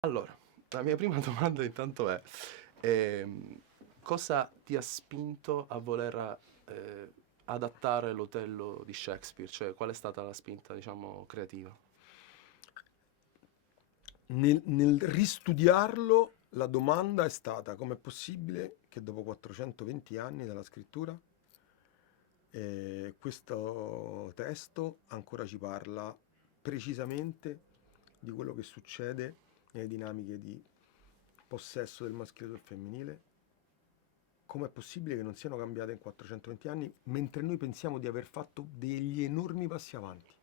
Allora, la mia prima domanda intanto è, cosa ti ha spinto a voler, adattare l'Otello di Shakespeare? Cioè, qual è stata la spinta, diciamo, creativa? Nel ristudiarlo, la domanda è stata: com'è possibile che dopo 420 anni dalla scrittura questo testo ancora ci parla precisamente di quello che succede nelle dinamiche di possesso del maschile e del femminile? Com'è possibile che non siano cambiate in 420 anni, mentre noi pensiamo di aver fatto degli enormi passi avanti?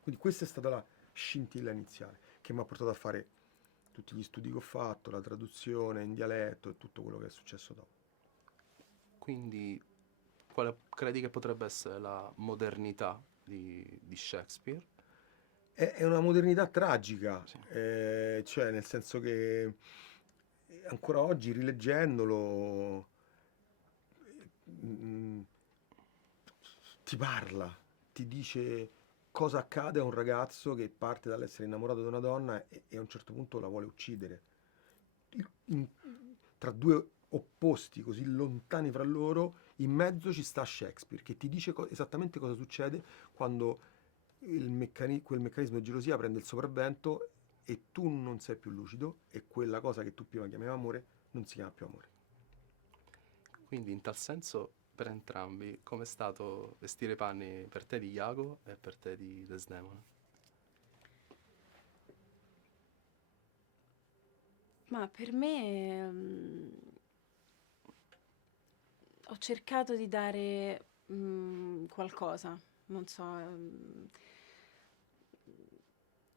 Quindi questa è stata la scintilla iniziale che mi ha portato a fare tutti gli studi che ho fatto, la traduzione in dialetto e tutto quello che è successo dopo. Quindi, quale credi che potrebbe essere la modernità di Shakespeare? È una modernità tragica, Sì. cioè nel senso che ancora oggi rileggendolo mm, ti parla, ti dice cosa accade a un ragazzo che parte dall'essere innamorato di una donna e a un certo punto la vuole uccidere. In- Tra due opposti così lontani fra loro, in mezzo ci sta Shakespeare che ti dice esattamente cosa succede quando quel meccanismo di gelosia prende il sopravvento e tu non sei più lucido e quella cosa che tu prima chiamavi amore non si chiama più amore. Quindi, in tal senso, per entrambi, com'è stato vestire i panni per te di Iago e per te di Desdemona? Ma per me ho cercato di dare qualcosa, non so,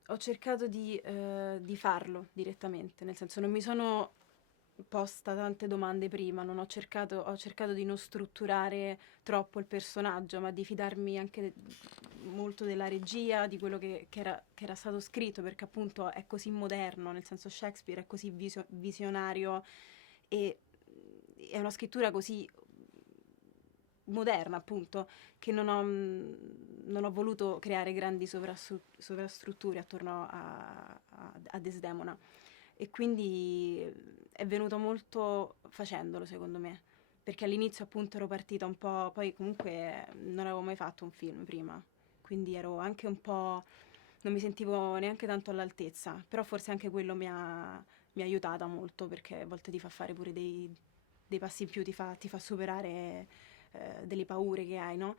ho cercato di farlo direttamente, nel senso non mi sono posta tante domande prima, non ho cercato di non strutturare troppo il personaggio, ma di fidarmi anche molto della regia, di quello che era stato scritto, perché appunto è così moderno, nel senso Shakespeare è così visionario e è una scrittura così moderna, appunto, che non ho voluto creare grandi sovrastrutture attorno a Desdemona. E quindi è venuto molto facendolo, secondo me. Perché all'inizio, appunto, ero partita un po'. Poi, comunque, non avevo mai fatto un film prima. Quindi ero anche un po'. Non mi sentivo neanche tanto all'altezza. Però forse anche quello mi ha aiutata molto. Perché a volte ti fa fare pure dei passi in più, ti fa superare delle paure che hai, no?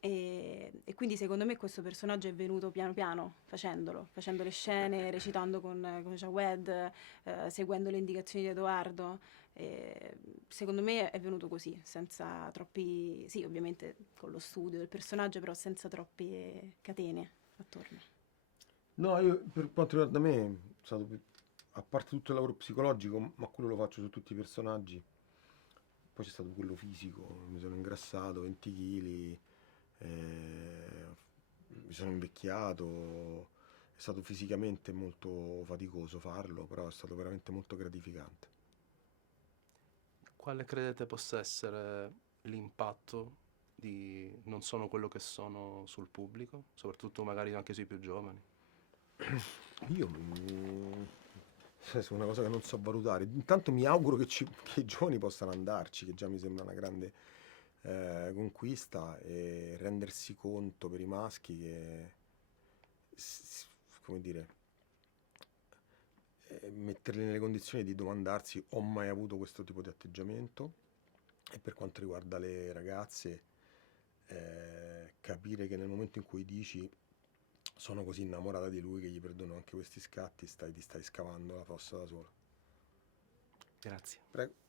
E quindi secondo me questo personaggio è venuto piano piano, facendo le scene, recitando con Jawed, seguendo le indicazioni di Edoardo. Secondo me è venuto così, senza troppi. Sì, ovviamente con lo studio del personaggio, però senza troppe catene attorno. No, io per quanto riguarda me, è stato a parte tutto il lavoro psicologico, ma quello lo faccio su tutti i personaggi. Poi c'è stato quello fisico, mi sono ingrassato 20 kg, mi sono invecchiato, è stato fisicamente molto faticoso farlo, però è stato veramente molto gratificante. Quale credete possa essere l'impatto di Non sono quello che sono sul pubblico, soprattutto magari anche sui più giovani? Io è una cosa che non so valutare. Intanto mi auguro che i giovani possano andarci, che già mi sembra una grande conquista, e rendersi conto per i maschi che, s- come dire, metterli nelle condizioni di domandarsi: ho mai avuto questo tipo di atteggiamento? E per quanto riguarda le ragazze, capire che nel momento in cui dici sono così innamorata di lui che gli perdono anche questi scatti, ti stai scavando la fossa da sola. Grazie. Prego.